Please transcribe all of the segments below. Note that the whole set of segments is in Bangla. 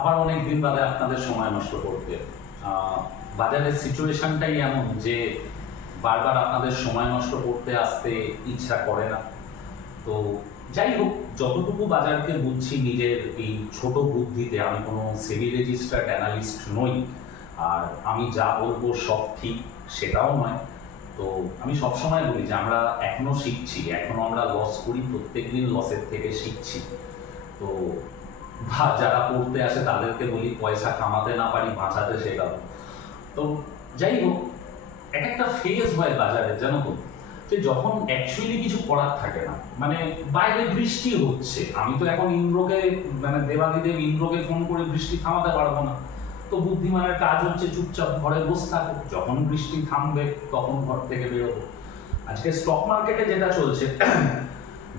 আবার অনেক দিন বাদে আপনাদের সময় নষ্ট করতে। বাজারের সিচুয়েশনটাই এমন যে বারবার আপনাদের সময় নষ্ট করতে আসতে ইচ্ছা করে না। তো যাই হোক, যতটুকু বাজারকে বুঝছি নিজের এই ছোট বুদ্ধিতে, আমি কোনো সেবি রেজিস্টার্ড অ্যানালিস্ট নই, আর আমি যা বলবো সব ঠিক সেটাও নয়। তো আমি সবসময় বলি যে আমরা এখনো শিখছি, এখনো আমরা লস করি, প্রত্যেকদিন লসের থেকে শিখছি। তো যারা পড়তে আসে তাদেরকে বলি পয়সা কামাতে না পারি, বাঁচাতে শেখাবো। তো যাই হোক, এক একটা ফেজ হয় বাজারে, জানো তো, যে যখন অ্যাকচুয়ালি কিছু করার থাকে না, মানে বাইরে বৃষ্টি হচ্ছে, আমি তো এখন ইন্দ্রকে, মানে দেবাদিদেব ইন্দ্রকে ফোন করে বৃষ্টি থামাতে পারবো না। তো বুদ্ধিমানের কাজ হচ্ছে চুপচাপ ঘরে বসে থাকো, যখন বৃষ্টি থামবে তখন ঘর থেকে বেরোবো। আজকে স্টক মার্কেটে যেটা চলছে,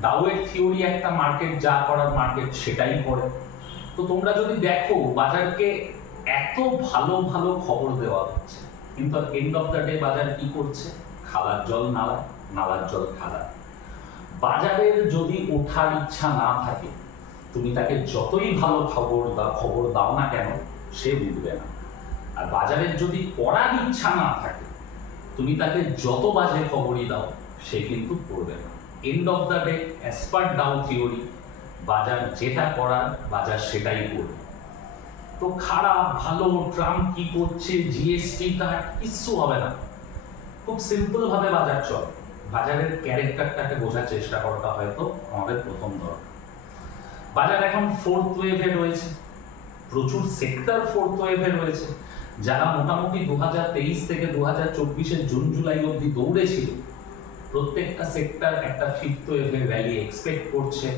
ডাউয়ের থিওরি একটা মার্কেট, যা করার মার্কেট সেটাই করে। তো তোমরা যদি দেখো বাজারকে এত ভালো ভালো খবর দেওয়া হচ্ছে, কিন্তু এন্ড অফ দ্য ডে বাজার কি করছে? খালার জল নালায়, নালার জল খালায়। বাজারের যদি ওঠার ইচ্ছা না থাকে, তুমি তাকে যতই ভালো খবর দাও না কেন, সে বুঝবে না। আর বাজারের যদি পড়ার ইচ্ছা না থাকে, তুমি তাকে যত বাজে খবরই দাও, সে কিন্তু পড়বে না। End of the day, as per Dow theory, বাজার যেটা করার বাজার সেটাই করবে। তো খারাপ ভালো, ট্রাম্প কি করছে, জিএসটি কাট, কিচ্ছু হবে না। খুব সিম্পল ভাবে বাজার চলে। বাজারের ক্যারেক্টারটাকে বোঝার চেষ্টা করাটা হয়তো আমাদের প্রথম দরকার। বাজার এখন ফোর্থ ওয়েভে রয়েছে, প্রচুর সেক্টর ফোর্থ ওয়েভে রয়েছে। যারা মোটামুটি 2023 থেকে 2024 জুন জুলাই অবধি দৌড়েছিল, প্রত্যেকটা সেক্টর একটা ফিফথ ওয়েভের র্যালি এক্সপেক্ট করছে।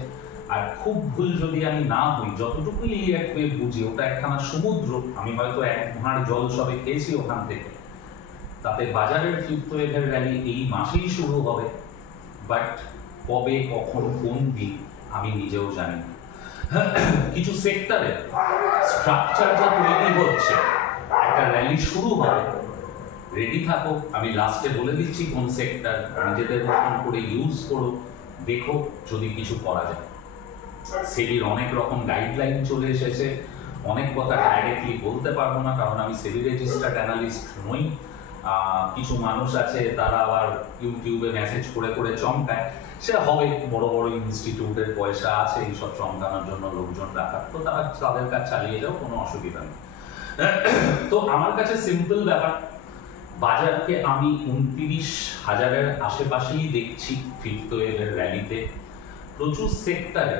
আর খুব ভুল যদি আমি না হই, যতটুকুই ইলিয়াট ওয়েভ বুঝি, ওটা একখানা সমুদ্র, আমি হয়তো এক ভাঁড় জল সবে খেয়েছি ওখান থেকে। তাতে বাজারের ফিফথ ওয়েভের র্যালি এই মাসেই শুরু হবে, বাট কবে, কখন, কোন দিন আমি নিজেও জানি না। কিছু সেক্টরে স্ট্রাকচার যা তৈরি হচ্ছে, একটা র্যালি শুরু হবে, রেডি থাকো। আমি লাস্টে বলে দিচ্ছি কোন সেক্টর, নিজেদের মতন করে ইউজ করো, দেখো যদি কিছু করা যায়। সেবির অনেক রকম গাইডলাইন চলে এসেছে, অনেক কথা ডাইরেক্টলি বলতে পারবো না, কারণ আমি সেবি রেজিস্টার্ড অ্যানালিস্ট নই। কিছু মানুষ আছে তারা আবার ইউটিউবে মেসেজ করে করে চমকায়, সে হবে, বড় বড় ইনস্টিটিউটের পয়সা আছে এইসব চমকানোর জন্য লোকজন রাখার, তো তারা তাদের কাজ চালিয়ে যাও, কোনো অসুবিধা নেই। তো আমার কাছে সিম্পল ব্যাপার, বাজারকে আমি 29,000-এর আশেপাশেই দেখছি ফিফথ ওয়েভের র্যালিতে। প্রচুর সেক্টরে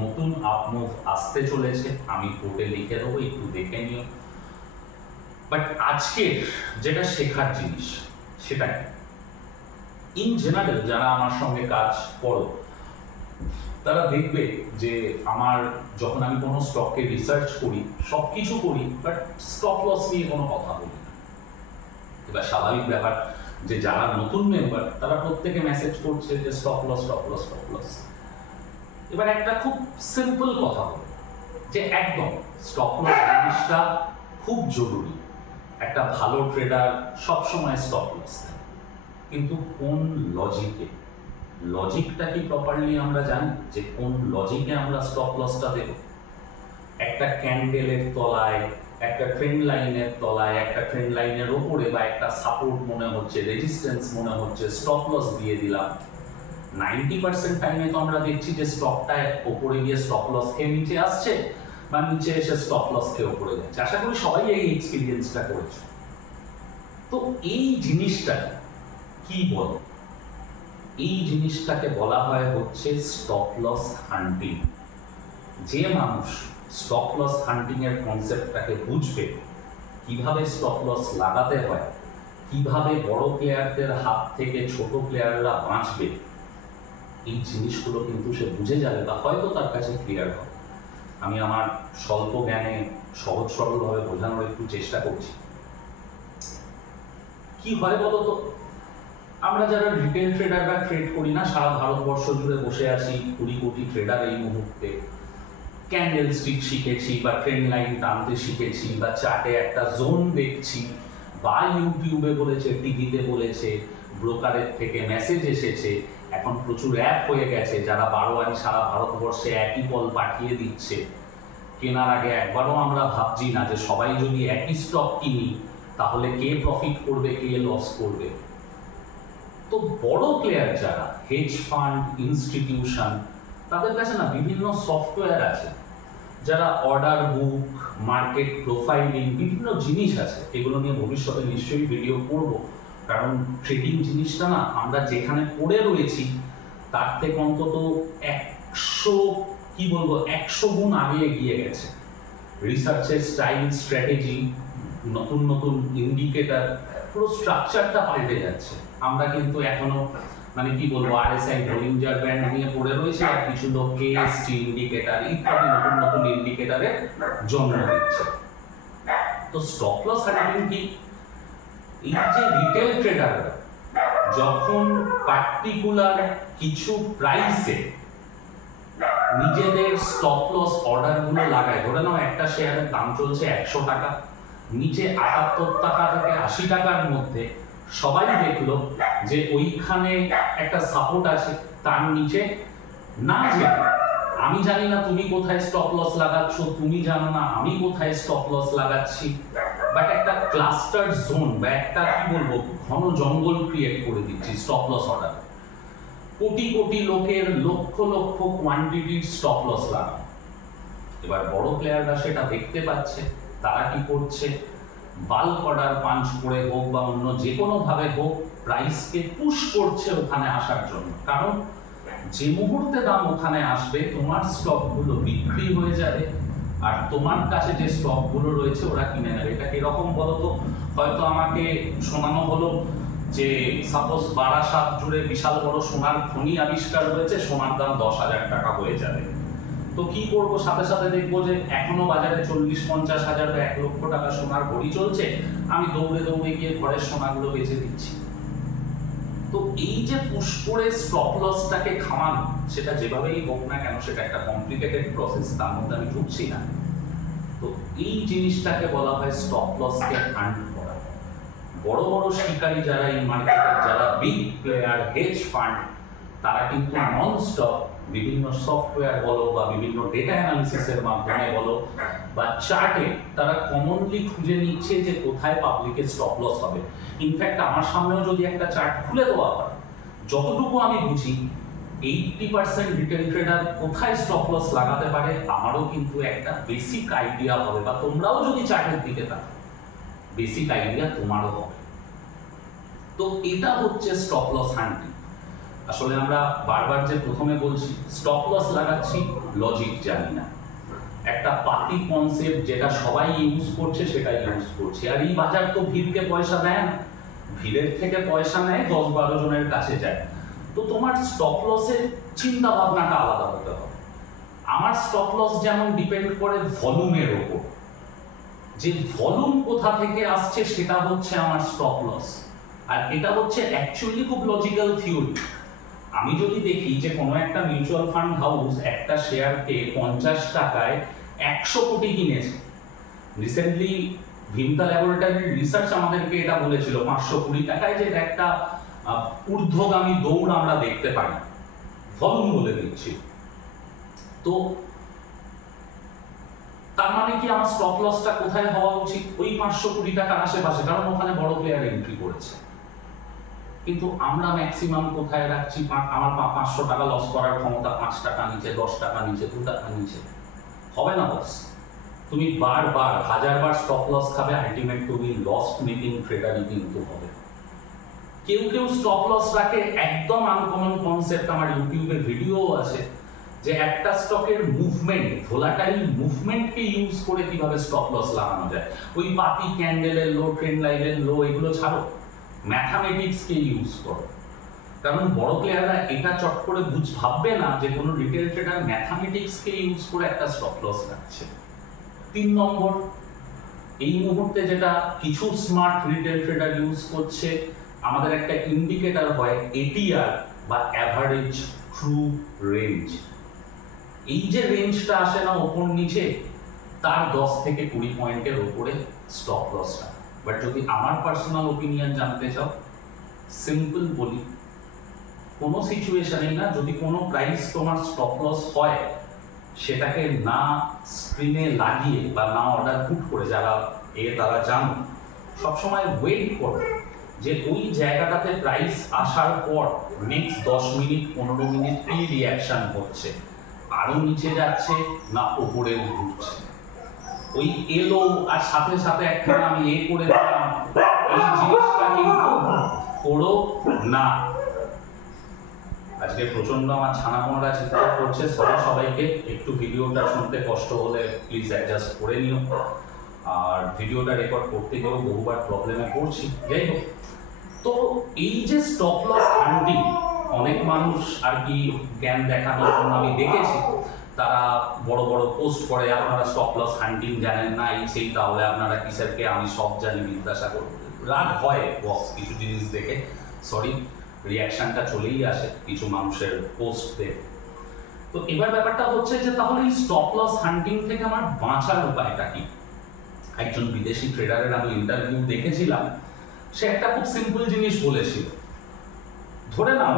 নতুন আপমুভ আসতে চলেছে, আমি কোর্টে লিখে দেবো, একটু দেখে নিও। বাট আজকে যেটা শেখার জিনিস, সেটা ইন জেনারেল যারা আমার সঙ্গে কাজ করো, তারা দেখবে যে আমার যখন আমি কোনো স্টককে রিসার্চ করি, সবকিছু করি, বাট স্টপ লস নিয়ে কোনো কথা বলি না। এবার স্বাভাবিক ব্যাপার যে যারা নতুন মেম্বার, তারা প্রত্যেকে মেসেজ করছে যে stop loss, stop loss, stop loss. এবার একটা খুব সিম্পল কথা বলি যে একদম স্টপ লস জিনিসটা খুব জরুরি। একটা ভালো ট্রেডার সবসময় স্টপ লস দেয়, কিন্তু কোন লজিকে? লজিকটা কি প্রপারলি আমরা জানি যে কোন লজিকে আমরা স্টপ লসটা দেব? একটা ক্যান্ডেলের তলায়, একটা ট্রেন্ড লাইনের তলায়, একটা ট্রেন্ড লাইনের ওপরে বা একটা সাপোর্ট মনে হচ্ছে, রেজিস্ট্যান্স মনে হচ্ছে, স্টপ লস দিয়ে দিলাম। 90% টাইমে তো আমরা দেখছি যে স্টকটা ওপরে গিয়ে স্টপ লস খেয়ে নিচে আসছে, বা নিচে এসে স্টপ লস খেয়ে ওপরে যাচ্ছে। আশা করি সবাই এই এক্সপিরিয়েন্সটা করেছে। তো এই জিনিসটা কি বলে? এই জিনিসটাকে বলা হয় হচ্ছে স্টপ লস হান্টিং। যে মানুষ স্টপ লস হান্টিং এর কনসেপ্টটাকে বুঝবে, কিভাবে স্টপ লস লাগাতে হয়, কিভাবে বড় প্লেয়ারদের হাত থেকে ছোট প্লেয়াররা বাঁচবে, এই জিনিসগুলো কিন্তু সে বুঝে যাবে, বা হয়তো তার কাছে ক্লিয়ার হবে। আমি আমার স্বল্প জ্ঞানে সহজ সরলভাবে বোঝানোর একটু চেষ্টা করছি। কি হয় বলতো, আমরা যারা রিটেল ট্রেডাররা ট্রেড করি না, সারা ভারতবর্ষ জুড়ে বসে আছি 20 কোটি ট্রেডার এই মুহূর্তে, ক্যান্ডেল স্টিক শিখেছি, বা ট্রেন্ড লাইন টানতে শিখেছি, বা চার্টে একটা জোন দেখছি, বা ইউটিউবে বলেছে, টিভিতে বলেছে, ব্রোকারের থেকে মেসেজ এসেছে, এখন প্রচুর অ্যাপ হয়ে গেছে যারা বারোয়ারি সারা ভারতবর্ষে একই কল পাঠিয়ে দিচ্ছে। কেনার আগে একবারও আমরা ভাবছি না যে সবাই যদি একই স্টক কিনি তাহলে কে প্রফিট করবে, কে লস করবে। তো বড় প্লেয়ার যারা হেজ ফান্ড, ইনস্টিটিউশন, তাদের কাছে না বিভিন্ন সফটওয়্যার আছে, যারা অর্ডার বুক, মার্কেট প্রোফাইলিং, বিভিন্ন জিনিস আছে। এগুলো নিয়ে ভবিষ্যতে নিশ্চয়ই ভিডিও করব, কারণ ট্রেডিং জিনিসটা না আমরা যেখানে পড়ে রয়েছি তার থেকে অন্তত 100 গুণ আগে এগিয়ে গেছে। রিসার্চের স্টাইল, স্ট্র্যাটেজি, নতুন নতুন ইন্ডিকেটর, পুরো স্ট্রাকচারটা পাল্টে যাচ্ছে। আমরা কিন্তু এখনো RSI বলিঞ্জার ব্যান্ড নিয়ে পড়ে রয়েছে, আর কিছু লোক কেএসটি ইন্ডিকেটর ইত্যাদি নতুন নতুন ইন্ডিকেটরের জন্ম দিচ্ছে। তো স্টপ লস হান্টিং কি? এই যে রিটেল ট্রেডার যখন পার্টিকুলার কিছু প্রাইসে নিজেদের স্টপ লস অর্ডার গুলো লাগায়, ধরে নাও একটা শেয়ারের দাম চলছে 100 টাকা, নিচে 78 টাকা থেকে 80 টাকার মধ্যে সবাই দেখলো যে ওইখানে একটা সাপোর্ট আছে, তার নিচে না যেতে, আমি জানি না তুমি কোথায় স্টপ লস লাগাচ্ছ, তুমি জানো না আমি কোথায় স্টপ লস লাগাচ্ছি, বাট একটা ক্লাস্টার জোন বা একটা ঘন জঙ্গল ক্রিয়েট করে দিচ্ছি stop loss order. Crore crore লোকের লক্ষ লক্ষ কোয়ান্টিটির স্টপ লস লাগানো। এবার বড় প্লেয়াররা সেটা দেখতে পাচ্ছে, তারা কি করছে? বাল্ক অর্ডার পাঞ্চ করে হোক বা অন্য যে কোনো ভাবে হোক প্রাইসকে পুশ করছে ওখানে আসার জন্য। কারণ যে মুহূর্তে দাম ওখানে আসবে তোমার স্টকগুলো বিক্রি হয়ে যাবে, আর তোমার কাছে যে স্টকগুলো রয়েছে ওরা কিনে নেবে। এটা কিরকম বলতো? হয়তো আমাকে শোনানো হলো যে সাপোজ বারাসাত জুড়ে বিশাল বড় সোনার খনি আবিষ্কার হয়েছে, সোনার দাম 10,000 টাকা হয়ে যাবে। তো কি করবো? সাথে সাথে দেখবো যে এখনো বাজারে 40-50 হাজার বা 1 লক্ষ টাকা সোনার ঘড়ি চলছে, আমি দৌড়ে দৌড়ে গিয়ে ঘরের সোনাগুলো বেচে দিচ্ছি। তো এই যে পুশ করে স্টপ লসটাকে খামানো, সেটা যেভাবেই হোক না কেন সেটা একটা কমপ্লিকেটেড প্রসেস, তার মধ্যে আমি ঢুকছি না। তো এই জিনিসটাকে বলা হয় স্টপ লসকে হান্ট করা। বড় বড় শিকারী যারা এই মার্কেটের, যারা বিগ প্লেয়ার, হেজ ফান্ড, তারা কিন্তু নন স্টপ বিভিন্ন সফটওয়্যার বলো বা বিভিন্ন ডেটা অ্যানালিসিসের মাধ্যমে বলো বা চার্টে তারা কমনলি খুঁজে নিচ্ছে যে কোথায় পাবলিকের স্টপ লস হবে। ইনফ্যাক্ট আমার সামনেও যদি একটা চার্ট খুলে দেওয়া হয়, যতটুকু আমি বুঝি 80% রিটেল ট্রেডার কোথায় স্টপ লস লাগাতে পারে আমারও কিন্তু একটা বেসিক আইডিয়া হবে, বা তোমরাও যদি চার্টের দিকে তাকাও বেসিক আইডিয়া তোমারও হবে। তো এটা হচ্ছে স্টপ লস হান্টিং। আসলে আমরা বারবার যে প্রথমে বলছি স্টপ লস লাগাচ্ছি, লজিক জানি না, একটা পাতি কনসেপ্ট যেটা সবাই ইউজ করছে সেটা ইউজ করছে। আর এই বাজার তো ভিড়কে পয়সা দেয় না, ভিড়ের থেকে পয়সা নেয় 10-12 জনের কাছে যায়। তো তোমার স্টপ লসের চিন্তা ভাবনাটা আলাদা হতে হবে। আমার স্টপ লস যেমন ডিপেন্ড করে ভলিউমের উপর, যে ভলিউম কোথা থেকে আসছে সেটা হচ্ছে আমার স্টপ লস। আর এটা হচ্ছে অ্যাকচুয়ালি খুব লজিক্যাল থিওরি। আমি যদি দেখি যে কোনো একটা মিউচুয়াল ফান্ড হাউস একটা শেয়ারকে 50 টাকায় 100 কোটি কিনেছে, রিসেন্টলি ভিমতা ল্যাবরেটরির রিসার্চ আমাদেরকে এটা বলেছিল 520 টাকায়, যে একটা ঊর্ধ্বগামী দৌড় আমরা দেখতে পাই, ভলিউম বলে দিচ্ছি। তো তার মানে কি আমার স্টপ লসটা কোথায় হওয়া উচিত? ওই 500 কোটি টাকার আশেপাশে, কারণ ওখানে বড় প্লেয়ার এন্ট্রি করেছে। কিন্তু আমরা ম্যাক্সিমাম কোথায় রাখছি? আমার 500 টাকা লস করার ক্ষমতা 5 টাকা নিচে, 10 টাকা নিচে, 2 টাকা নিচে। হবে না বস, তুমি বারবার 1000 বার স্টপ লস খাবে, আলটিমেট তুমি লস মেকিং ট্রেডারই কিন্তু হবে। কেউ কেউ স্টপ লস রাখে একদম আনকমন কনসেপ্ট, আমার ইউটিউবে ভিডিও আছে, যে একটা স্টকের মুভমেন্ট, ভোলাটাইল মুভমেন্টকে ইউজ করে কিভাবে স্টপ লস লাগানো যায়। ওই পাতি ক্যান্ডেলের লো, ট্রেন্ড লাইনের লো, এগুলো ছাড়ো, ম্যাথামেটিক্সকে ইউজ করো। কারণ বড় প্লেয়াররা এটা চট করে ভাববে না যে কোনো রিটেল ট্রেডার ম্যাথামেটিক্সকে ইউজ করে একটা স্টপ লস রাখছে। 3 নম্বর, এই মুহূর্তে যেটা কিছু স্মার্ট রিটেল ট্রেডার ইউজ করছে, আমাদের একটা ইন্ডিকেটর হয় এটিআর বা অ্যাভারেজ ট্রু রেঞ্জ। এই যে রেঞ্জটা আসে না ওপর নিচে, তার 10 থেকে 20 পয়েন্টের উপরে স্টপ লসটা। বাট যদি আমার পার্সোনাল ওপিনিয়ন জানতে চাও, সিম্পল বলি, কোনো সিচুয়েশনে না, যদি কোনো প্রাইস তোমার স্টপ লস হয় সেটাকে না স্ক্রিনে লাগিয়ে বা না অর্ডার পুট করে যারা তারা জানো, সবসময় ওয়েট করো যে ওই জায়গাটাতে প্রাইস আসার পর নেক্সট 10 মিনিট 15 মিনিট কি রিয়াকশন হচ্ছে, আরো নিচে যাচ্ছে না উপরে উঠছে। ওই এলো আর সাথে সাথে একটা আমি করে দিলাম, এই জিনিসটা কিন্তু করো না। আজকে প্রচন্ড আমার ছানাপোনারা চিৎকার করছে, সবাইকে একটু ভিডিওটা শুনতে কষ্ট হলে প্লিজ অ্যাডজাস্ট করে নিও। আর ভিডিওটা রেকর্ড করতে গিয়েও বহুবার প্রবলেমে পড়ছি। যাই হোক, তো এই যে স্টপ লস হান্টিং, অনেক মানুষ আর কি জ্ঞান দেখানোর জন্য আমি দেখেছি তারা বড় বড় পোস্ট করে, আপনারা স্টপ লস হান্টিং জানেন না, এই সেই, তাহলে আপনারা কিসেরকে আমি সব জানি বিদ্যাসাগর। রাগ হয় বস কিছু জিনিস দেখে, সরি, রিয়াকশনটা চলেই আসে কিছু মানুষের পোস্ট দেখে। তো এবার ব্যাপারটা হচ্ছে যে তাহলে এই স্টপ লস হান্টিং থেকে আমার বাঁচার উপায়টা কি? একজন বিদেশি ট্রেডারের আমি ইন্টারভিউ দেখেছিলাম, সে একটা খুব সিম্পল জিনিস বলেছিল। ধরে নাও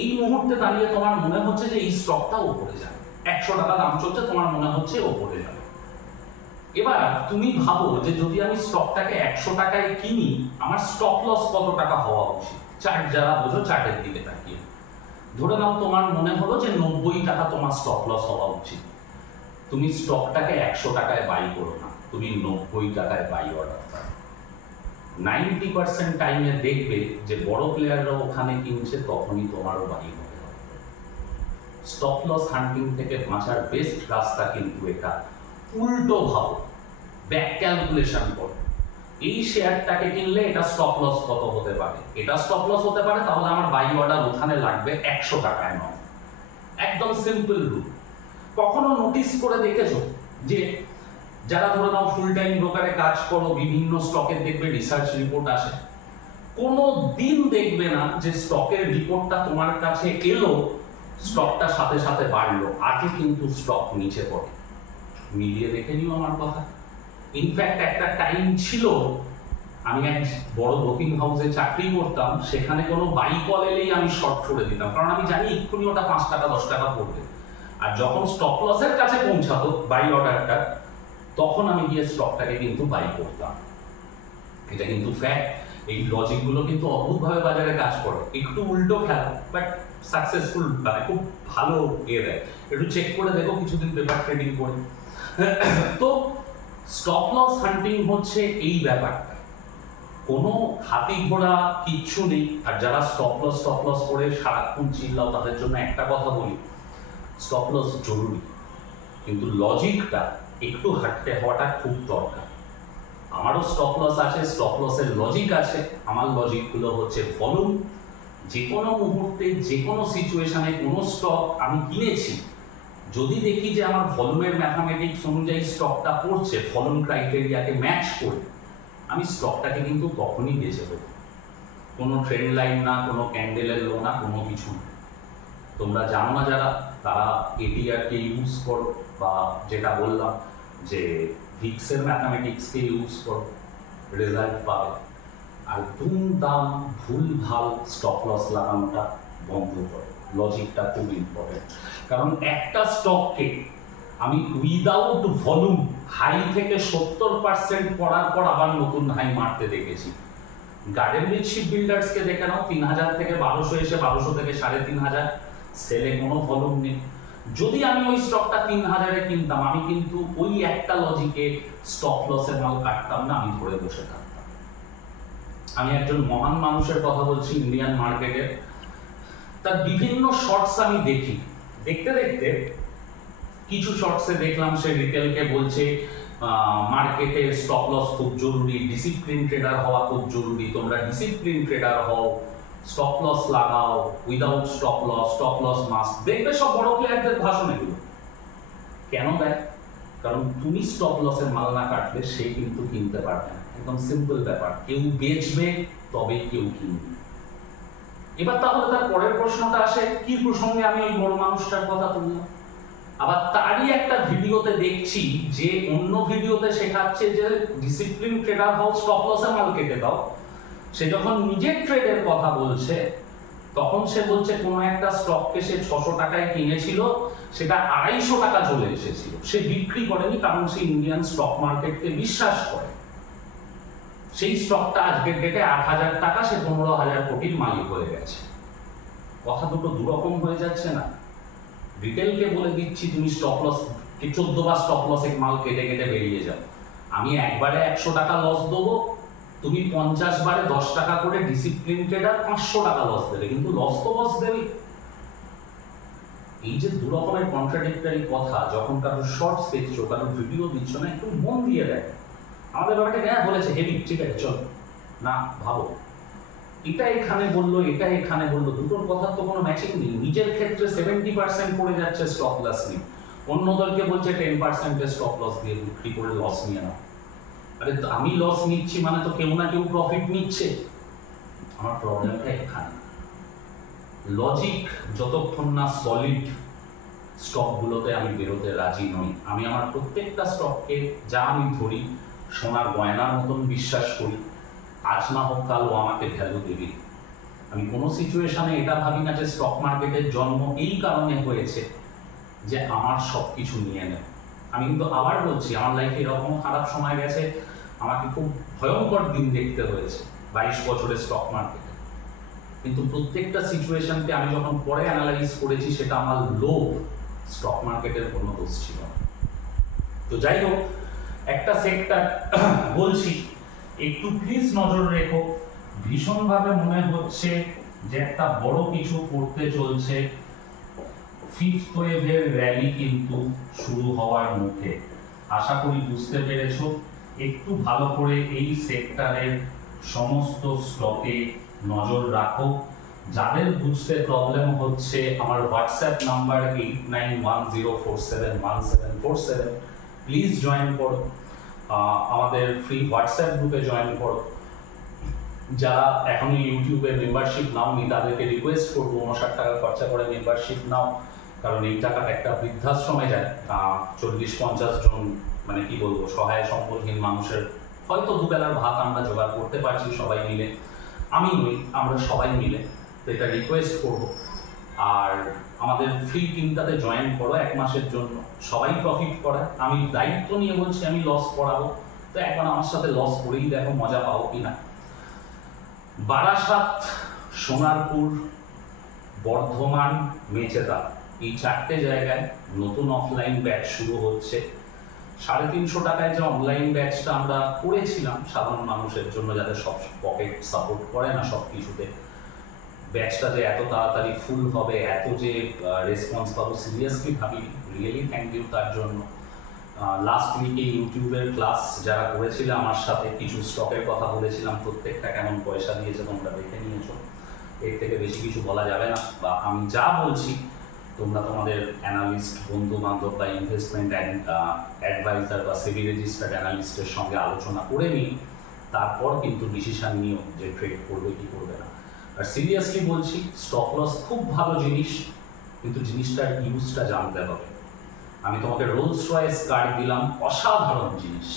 এই মুহূর্তে দাঁড়িয়ে তোমার মনে হচ্ছে যে এই স্টকটা উপরে যাবে, 100 টাকা দাম চলছে, তোমার মনে হচ্ছে উপরে যাবে। এবার তুমি ভাবো যে যদি আমি স্টকটাকে 100 টাকায় কিনি, আমার স্টপ লস কত টাকা হওয়া উচিত? চার্ট যারা বোঝো চার্টের দিকে তাকিয়ে ধরে নাও তোমার মনে হলো যে 90 টাকা তোমার স্টপ লস হওয়া উচিত। তুমি স্টকটাকে 100 টাকায় বাই করো না, তুমি 90 টাকায় বাই অর্ডার করো। 90% টাইমে দেখবে যে বড় প্লেয়াররা ওখানে কিনছে, তখনই তোমারও বাই হবে। স্টপ লস হান্টিং থেকে বাঁচার বেস্ট রাস্তা কিন্তু এটা। উল্টো ভাবো, ব্যাক ক্যালকুলেশন করো, এই শেয়ারটাকে কিনলে এটা স্টপ লস কত হতে পারে, এটা স্টপ লস হতে পারে, তাহলে আমার বাই অর্ডার ওখানে লাগবে 100 টাকায় নয়। একদম সিম্পল রুল। কখনো নোটিস করে দেখেছো যে যারা ধরে নাও ফুল টাইম ব্রোকারে কাজ করো, বিভিন্ন স্টকের দেখবে রিসার্চ রিপোর্ট আসে, কোনো দিন দেখবে না যে স্টকের রিপোর্টটা তোমার কাছে এলো, স্টকটা সাথে সাথে বাড়লো, আগে কিন্তু স্টক নিচে পড়ে। মিলিয়ে দেখে নিও আমার কথা। ইনফ্যাক্ট একটা টাইম ছিল, আমি এক বড় ব্রোকিং হাউসে চাকরি করতাম, সেখানে কোনো বাই কল এলেই আমি শর্ট করে দিতাম, কারণ আমি জানি এক্ষুনি ওটা 5 টাকা 10 টাকা পড়বে। আর যখন স্টপ লসের কাছে পৌঁছাতো বাই অর্ডারটা, তখন আমি গিয়ে স্টকটাকে কিন্তু বাই করতাম। এটা কিন্তু ফ্যাক্ট। এই লজিকগুলো কিন্তু অদ্ভুতভাবে বাজারে কাজ করে। একটু উল্টো খেলা, বাট সাকসেসফুল, মানে খুব ভালো দেয়। একটু চেক করে দেখো কিছুদিন পেপার ট্রেডিং করে। তো স্টপ লস হান্টিং হচ্ছে এই ব্যাপারটা, কোনো হাতি ঘোড়া কিচ্ছু নেই। আর যারা স্টপ লস করে সারাক্ষণ চিল্লাও, তাদের জন্য একটা কথা বলি, স্টপ লস জরুরি, কিন্তু লজিকটা একটু হাঁটতে হওয়াটা খুব দরকার। আমারও স্টপ লস আছে, স্টপ লসের লজিক আছে। আমার লজিকগুলো হচ্ছে ভলিউম। যে কোনো মুহূর্তে যে কোনো সিচুয়েশনে কোনো স্টক আমি কিনেছি, যদি দেখি যে আমার ভলিউমের ম্যাথামেটিক্স অনুযায়ী স্টকটা পড়ছে, ভলিউম ক্রাইটেরিয়াকে ম্যাচ করে, আমি স্টকটাকে কিন্তু তখনই বেঁচে দেবো। কোনো ট্রেন্ড লাইন না, কোনো ক্যান্ডেলের লো না, কোনো কিছু না। তোমরা জানো না যারা, তারা এটিআরকে ইউজ করো, বা যেটা বললাম যে ভিক্সের ম্যাথামেটিক্সকে ইউজ করো, রেজাল্ট পাবে। আর দুমদাম ভুলভাল স্টপ লস লাগানোটা বন্ধ করো। লজিকটা খুব ইম্পর্টেন্ট, কারণ একটা স্টককে আমি উইদাউট ভলিউম হাই থেকে 70% পড়ার পর আবার নতুন হাই মারতে দেখেছি। গার্ডেন রিচ শিপ বিল্ডার্সকে দেখে নাও, 3000 থেকে 1200 এসে 1200 থেকে 3500, সেলে কোনো ভলিউম নেই। যদি আমি ওই স্টকটা 3000-এ কিনতাম, আমি কিন্তু ওই একটা লজিকে স্টপ লসের মাল কাটতাম না, আমি ধরে বসে থাকতাম। আমি একজন মহান মানুষের কথা বলছি ইন্ডিয়ান মার্কেটের, তার বিভিন্ন শর্টস আমি দেখি। দেখতে দেখতে কিছু শর্টসে দেখলাম সে রিটেলকে বলছে মার্কেটের স্টপ লস খুব জরুরি, ডিসিপ্লিন ট্রেডার হওয়া খুব জরুরি, তোমরা ডিসিপ্লিন ট্রেডার হও, স্টপ লস লাগাও, উইদাউট স্টপ লস মাস্ট। দেখবে সব বড় প্লেয়ারদের ভাষণ এগুলো। কেন দেয়? কারণ তুমি স্টপ লসের মাল না কাটলে সে কিন্তু কিনতে পারবে না। একদম সিম্পল ব্যাপার। কেউ বেচবে তবে কেউ কিনবে। এবার তাহলে তার পরের প্রশ্নটা আসে, কি প্রসঙ্গে আমি ওই বড় মানুষটার কথা তুললাম? আবার তারই একটা ভিডিওতে দেখছি যে অন্য ভিডিওতে শেখাচ্ছে যে ডিসিপ্লিন ট্রেডার হও, স্টপ লসে মাল কেটে দাও। সে যখন নিজের ট্রেডের কথা বলছে, তখন সে বলছে কোনো একটা স্টককে সে 600 টাকায় কিনেছিল, সেটা 250 টাকা চলে এসেছিল, সে বিক্রি করেনি, কারণ সে ইন্ডিয়ান স্টক মার্কেটকে বিশ্বাস করে। সেই স্টকটা আজকের ডেটে 8,000 টাকা, সে 15,000 কোটির মালিক হয়ে গেছে। কথা দুটো দুরকম হয়ে যাচ্ছে না? রিটেলকে বলে দিচ্ছি তুমি স্টপ লস 14 বার স্টপ লসে মাল কেটে কেটে বেরিয়ে যাও, আমি একবারে 100 টাকা লস দেবো, তুমি 50 বারে 10 টাকা করে ডিসিপ্লিন ট্রেডার 500 টাকা লস দেবে, কিন্তু লস তো লস দেবে। এই যে দু রকমের কন্ট্রাডিক্টরি কথা, যখন কারোর শর্টস দেখছো, কারোর ভিডিও দিচ্ছ না, একটু মন দিয়ে দেয়। আমাদের ব্যাপারটা হ্যাঁ বলেছে হেভি, ঠিক আছে চল না, ভাবো এটা এখানে বললো, এটা এখানে বললো, দুটোর কথার তো কোনো ম্যাচিং নেই। নিজের ক্ষেত্রে 70% পড়ে যাচ্ছে স্টপ লস নিয়ে, অন্য দলকে বলছে 10% স্টপ লস দিয়ে বিক্রি করে লস নিয়ে নাও। আরে আমি লস নিচ্ছি মানে তো কেউ না কেউ প্রফিট নিচ্ছে। আমার প্রবলেমটা এখানে, লজিক যতক্ষণ না সলিড স্টকগুলোতে আমি বেরোতে রাজি নই। আমি আমার প্রত্যেকটা স্টককে যা আমি ধরি সোনার গয়নার মতন বিশ্বাস করি, আজ না হোক কাল ও আমাকে ভ্যালু দেবে। আমি কোনো সিচুয়েশনে এটা ভাবি না যে স্টক মার্কেটের জন্ম এই কারণে হয়েছে যে আমার সব কিছু নিয়ে নেয়। আমি কিন্তু আবার বলছি, আমার লাইফে এরকম খারাপ সময় গেছে, আমাকে খুব ভয়ঙ্কর দিন দেখতে হয়েছে 22 বছরের স্টক মার্কেটে, কিন্তু প্রত্যেকটা সিচুয়েশনকে আমি যখন পরে অ্যানালাইজ করেছি সেটা আমার লোভ, স্টক মার্কেটের কোনো দোষ ছিল না। তো যাই হোক, একটা সেক্টর বলছি একটু প্লিজ নজর রেখো, ভীষণভাবে মনে হচ্ছে যে একটা বড় কিছু করতে চলছে। ফিফথ ওয়েভের র্যালি কিন্তু শুরু হওয়ার মুখে, আশা করি বুঝতে পেরেছো। একটু ভালো করে এই সেক্টরের সমস্ত স্টকে নজর রাখো। যাদের বুঝতে প্রবলেম হচ্ছে, আমার হোয়াটসঅ্যাপ নাম্বার 8910471747, প্লিজ জয়েন করো, আমাদের ফ্রি হোয়াটসঅ্যাপ গ্রুপে জয়েন করো। যারা এখনো ইউটিউবে মেম্বারশিপ নাওনি তাদেরকে রিকোয়েস্ট করবো 59 টাকা খরচা করে মেম্বারশিপ নাও, কারণ এই টাকাটা একটা বৃদ্ধাশ্রমে যায়। 40-50 জন মানে কি বলবো সহায় সম্বলহীন মানুষের হয়তো দুবেলার ভাত আমরা জোগাড় করতে পারছি সবাই মিলে, আমি নই, আমরা সবাই মিলে। তো এটা রিকোয়েস্ট করবো। আর আমাদের ফ্রি টিমটাতে জয়েন করো 1 মাসের জন্য, সবাই প্রফিট করায়। আমি দায়িত্ব নিয়ে বলছি আমি লস করাবো, তো এখন আমার সাথে লস করেই দেখো মজা পাও কিনা। বারাসাত, সোনারপুর, বর্ধমান, মেচেদা, এই 4টে জায়গায় নতুন অফলাইন ব্যাচ শুরু হচ্ছে। 350 টাকায় যে অনলাইন ব্যাচটা আমরা করেছিলাম সাধারণ মানুষের জন্য, যাদের সব পকেট সাপোর্ট করে না সব কিছুতে, ব্যাচটা যে এত তাড়াতাড়ি ফুল হবে, এত যে রেসপন্স পাবো, সিরিয়াসলি ভাবি। রিয়েলি থ্যাংক ইউ তার জন্য। লাস্ট উইকে ইউটিউবের ক্লাস যারা করেছিল আমার সাথে, কিছু স্টকের কথা বলেছিলাম, প্রত্যেকটা কেমন পয়সা দিয়েছে তোমরা দেখে নিয়েছো। এর থেকে বেশি কিছু বলা যাবে না, বা আমি যা বলছি তোমরা তোমাদের অ্যানালিস্ট বন্ধু বান্ধব বা ইনভেস্টমেন্ট অ্যাডভাইজার বা সেবি রেজিস্টার্ড অ্যানালিস্টের সঙ্গে আলোচনা করে নিই, তারপর কিন্তু ডিসিশন নিও যে ট্রেড করবে কি করবে না। আর সিরিয়াসলি বলছি, স্টপ লস খুব ভালো জিনিস, কিন্তু জিনিসটার ইউজটা জানতে হবে। আমি তোমাকে রোলস রয়েস কার দিলাম, অসাধারণ জিনিস,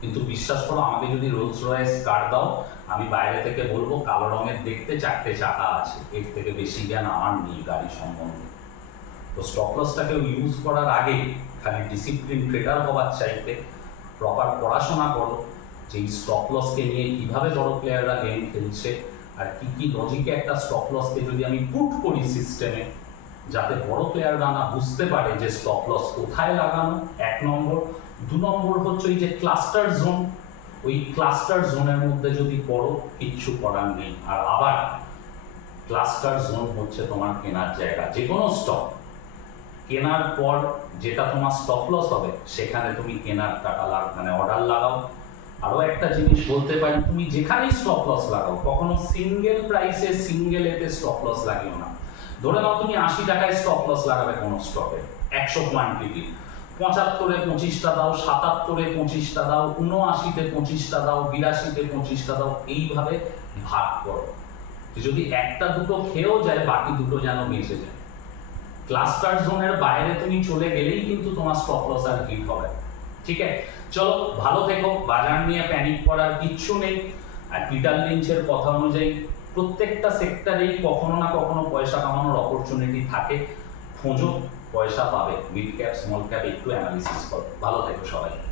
কিন্তু বিশ্বাস করো আমাকে যদি রোলস রয়েস কার দাও, আমি বাইরে থেকে বলবো কালো রঙের দেখতে, 4টে চাকা আছে, এর থেকে বেশি জ্ঞান আমার নেই গাড়ি সম্বন্ধে। তো স্টপ লসটাকে ইউজ করার আগে খালি ডিসিপ্লিন ট্রেডার হওয়ার চাইতে প্রপার পড়াশোনা করো, যে এই স্টপ লসকে নিয়ে কিভাবে বড় প্লেয়াররা গেম খেলছে, আর কি কি লজিকে একটা স্টপ লসকে যদি আমি পুট করি সিস্টেমে, যাতে বড় প্লেয়াররা না বুঝতে পারে যে স্টপ লস কোথায় লাগানো, 1 নম্বর। 2 নম্বর হচ্ছে ওই যে ক্লাস্টার জোন, ওই ক্লাস্টার জোনের মধ্যে যদি পড়ো কিচ্ছু করার নেই। আর আবার ক্লাস্টার জোন হচ্ছে তোমার কেনার জায়গা। যে কোনো স্টক কেনার পর যেটা তোমার স্টপ লস হবে, সেখানে তুমি কেনার টাকা মানে অর্ডার লাগাও। আরো একটা জিনিস বলতে পারি, তুমি যেখানেই স্টপ লস লাগাও, কখনো সিঙ্গেল প্রাইসে সিঙ্গেল এতে স্টপ লস লাগিও না। ধরে নাও তুমি 80 টাকায় স্টপ লস লাগাবে কোনো স্টকে, 100 কোয়ান্টিটি, 75-এ 25টা দাও, 77-এ 25টা দাও, 79-তে 25টা দাও, 82-তে 25টা দাও, এইভাবে ভাগ করো। যদি একটা দুটো খেয়েও যায়, বাকি দুটো যেন বেঁচে যায়। ক্লাস্টার জোনের বাইরে তুমি চলে গেলেই কিন্তু তোমার স্টপ লস আর হিট হবে। ঠিক আছে, চলো ভালো থেকো। বাজার নিয়ে প্যানিক করার কিচ্ছু নেই। আর পিটার লিঞ্চের কথা অনুযায়ী প্রত্যেকটা সেক্টরেই কখনো না কখনো পয়সা কামানোর অপরচুনিটি থাকে, খোঁজো, পয়সা পাবে। মিড ক্যাপ স্মল ক্যাপ একটু অ্যানালিসিস করো। ভালো থেকো সবাই।